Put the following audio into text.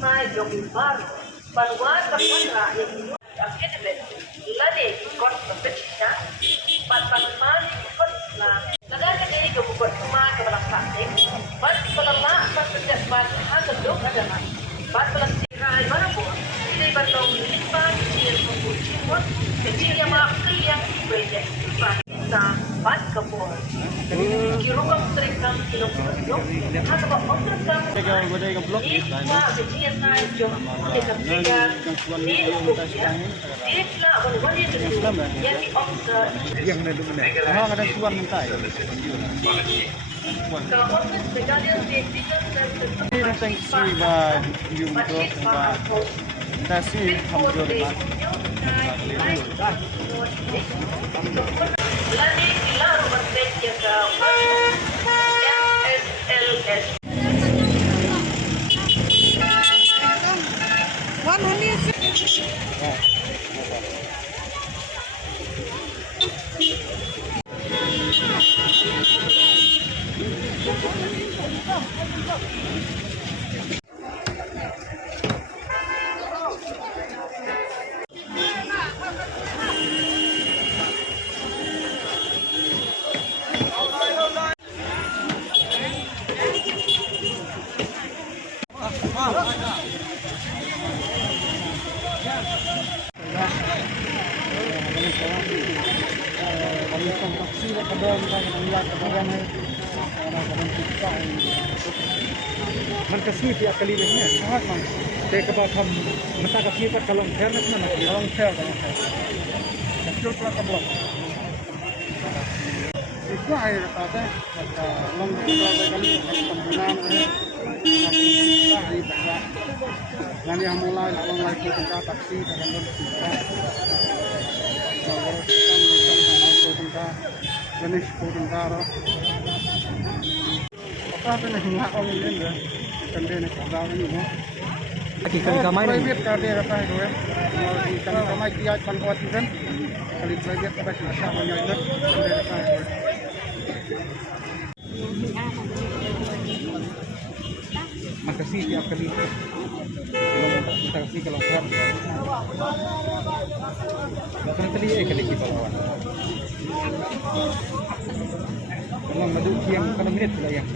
mai jogi baru panuan terpandra yang minum akhirnya lade ikut berpecah pat mani ikut lah laganya jadi kebukuan kemana ke dalam sakit pat pelelak pat sejak pat hasil dong adalah pat pelesirai mana pun ini batong lipat kecil kumpul kecil yang makan yang beda kita pat kebun kilo kamu terikan kilo atau apa kamu Ika kecil naik jom kita berikan di hukumnya di pelabuhan yang di obser yang ada tuan mentai kalau obser berkali di ini thanks to you kasih alhamdulillah lagi gila rumah kerja MSLSมันกระซี่ที่อักลีเนี่ยมากมันแต่กระบะทำมันตากระซี่ก็กระลงแค่นั้นมันกระลงแค่กันนะครับจะจุดละกระบอกitu air kata long berapa kali penggunaan air dan yang mulai lagi kita taksi dengan kita jenis kudungkar apa nih nggak om ini ya kendene kalau ini mau ikan kamai ini karena apa itu ya ikan kamai dia ikan kuat kan kali private apa sih sama nya itu makasih tiap kali kita kasih kalau keluar bahkan kali kita lawan memang madu yang kalau minit lah yang